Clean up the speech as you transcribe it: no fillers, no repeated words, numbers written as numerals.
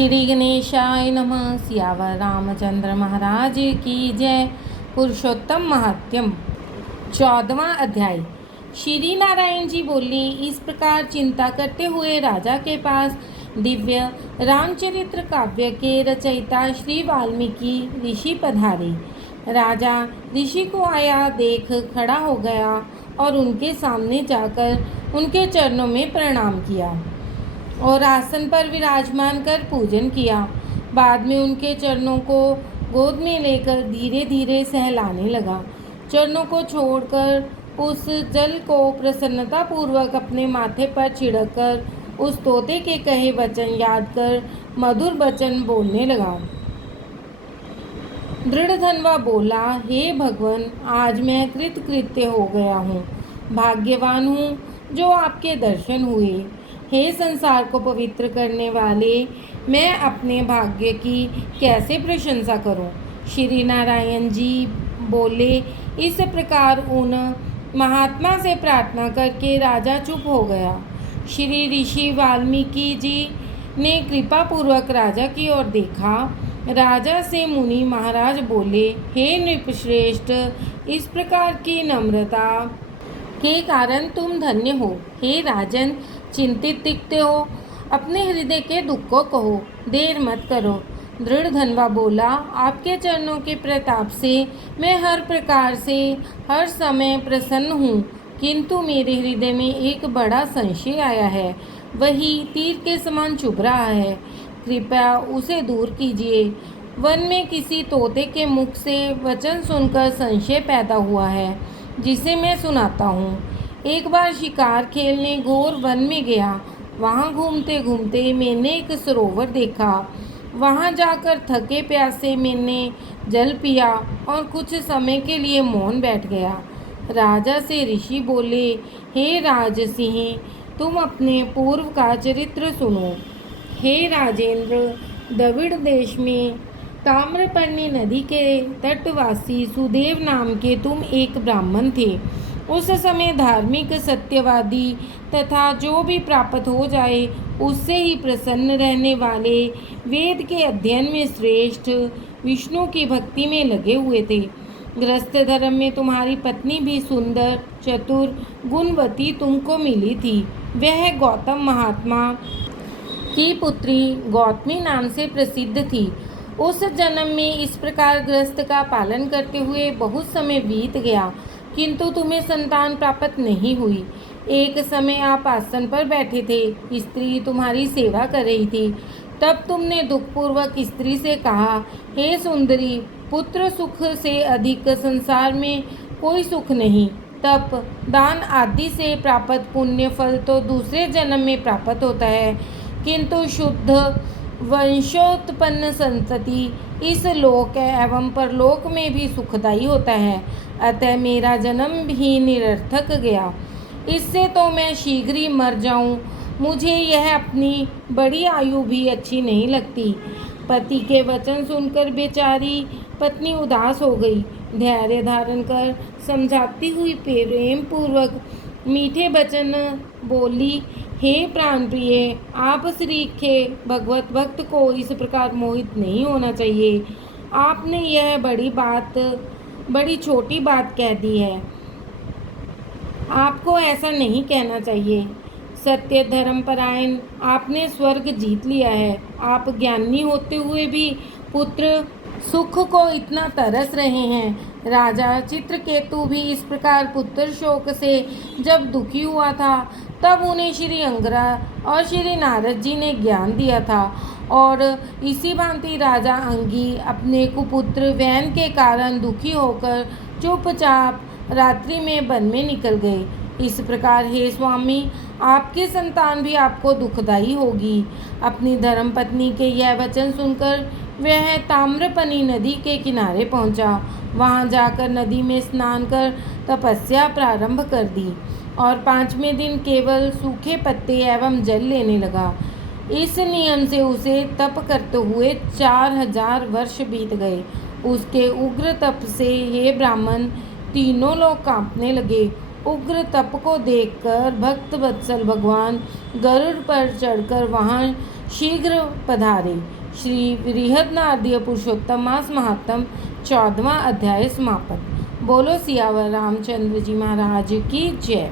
श्री गणेशाय नमः। सियावर रामचंद्र महाराज की जय। पुरुषोत्तम महात्म्य 14वां अध्याय। श्री नारायण जी बोले, इस प्रकार चिंता करते हुए राजा के पास दिव्य रामचरित्र काव्य के रचयिता श्री वाल्मीकि ऋषि पधारे। राजा ऋषि को आया देख खड़ा हो गया और उनके सामने जाकर उनके चरणों में प्रणाम किया और आसन पर विराजमान कर पूजन किया। बाद में उनके चरणों को गोद में लेकर धीरे धीरे सहलाने लगा। चरणों को छोड़कर उस जल को प्रसन्नतापूर्वक अपने माथे पर छिड़ककर उस तोते के कहे वचन याद कर मधुर वचन बोलने लगा। दृढ़धनवा बोला, हे भगवान, आज मैं कृतकृत्य हो गया हूँ। भाग्यवान हूँ जो आपके दर्शन हुए। हे संसार को पवित्र करने वाले, मैं अपने भाग्य की कैसे प्रशंसा करूं। श्री नारायण जी बोले। इस प्रकार उन महात्मा से प्रार्थना करके राजा चुप हो गया। श्री ऋषि वाल्मीकि जी ने कृपा पूर्वक राजा की ओर देखा। राजा से मुनि महाराज बोले, हे नृपश्रेष्ठ, इस प्रकार की नम्रता के कारण तुम धन्य हो। हे राजन, चिंतित दिखते हो, अपने हृदय के दुख को कहो, देर मत करो। दृढ़धनवा बोला, आपके चरणों के प्रताप से मैं हर प्रकार से हर समय प्रसन्न हूँ, किंतु मेरे हृदय में एक बड़ा संशय आया है। वही तीर के समान चुभ रहा है, कृपया उसे दूर कीजिए। वन में किसी तोते के मुख से वचन सुनकर संशय पैदा हुआ है, जिसे मैं सुनाता हूँ। एक बार शिकार खेलने घोर वन में गया। वहाँ घूमते घूमते मैंने एक सरोवर देखा। वहाँ जाकर थके प्यासे मैंने जल पिया और कुछ समय के लिए मौन बैठ गया। राजा से ऋषि बोले, हे राजसिंह, तुम अपने पूर्व का चरित्र सुनो। हे राजेंद्र, द्रविड़ देश में ताम्रपर्णी नदी के तटवासी सुदेव नाम के तुम एक ब्राह्मण थे। उस समय धार्मिक, सत्यवादी तथा जो भी प्राप्त हो जाए उससे ही प्रसन्न रहने वाले, वेद के अध्ययन में श्रेष्ठ, विष्णु की भक्ति में लगे हुए थे। गृहस्थ धर्म में तुम्हारी पत्नी भी सुंदर, चतुर, गुणवती तुमको मिली थी। वह गौतम महात्मा की पुत्री गौतमी नाम से प्रसिद्ध थी। उस जन्म में इस प्रकार गृहस्थ का पालन करते हुए बहुत समय बीत गया, किंतु तुम्हें संतान प्राप्त नहीं हुई। एक समय आप आसन पर बैठे थे, स्त्री तुम्हारी सेवा कर रही थी। तब तुमने दुखपूर्वक स्त्री से कहा, हे सुंदरी, पुत्र सुख से अधिक संसार में कोई सुख नहीं। तप, दान आदि से प्राप्त पुण्य फल तो दूसरे जन्म में प्राप्त होता है, किंतु शुद्ध वंशोत्पन्न संतति इस लोक एवं परलोक में भी सुखदायी होता है। अतः मेरा जन्म भी निरर्थक गया। इससे तो मैं शीघ्र ही मर जाऊं। मुझे यह अपनी बड़ी आयु भी अच्छी नहीं लगती। पति के वचन सुनकर बेचारी पत्नी उदास हो गई। धैर्य धारण कर समझाती हुई प्रेम पूर्वक मीठे वचन बोली, हे प्राण प्रिय, आप श्री के भगवत भक्त को इस प्रकार मोहित नहीं होना चाहिए। आपने यह बड़ी छोटी बात कह दी है। आपको ऐसा नहीं कहना चाहिए। सत्य धर्म परायण, आपने स्वर्ग जीत लिया है। आप ज्ञानी होते हुए भी पुत्र सुख को इतना तरस रहे हैं। राजा चित्रकेतु भी इस प्रकार पुत्र शोक से जब दुखी हुआ था, तब उन्हें श्री अंगरा और श्री नारद जी ने ज्ञान दिया था, और इसी भांति राजा अंगी अपने कुपुत्र वैन के कारण दुखी होकर चुपचाप रात्रि में वन में निकल गए। इस प्रकार हे स्वामी, आपकी संतान भी आपको दुखदायी होगी। अपनी धर्मपत्नी के यह वचन सुनकर वह ताम्रपर्णी नदी के किनारे पहुंचा। वहां जाकर नदी में स्नान कर तपस्या प्रारंभ कर दी और 5वें दिन केवल सूखे पत्ते एवं जल लेने लगा। इस नियम से उसे तप करते हुए 4000 वर्ष बीत गए। उसके उग्र तप से हे ब्राह्मण, तीनों लोग कांपने लगे। उग्र तप को देखकर भक्त वत्सल भगवान गरुड़ पर चढ़कर वहां शीघ्र पधारे। श्री बृहद नारदीय पुरुषोत्तम मास महात्म 14वां अध्याय समाप्त। बोलो सियावर रामचंद्र जी महाराज की जय।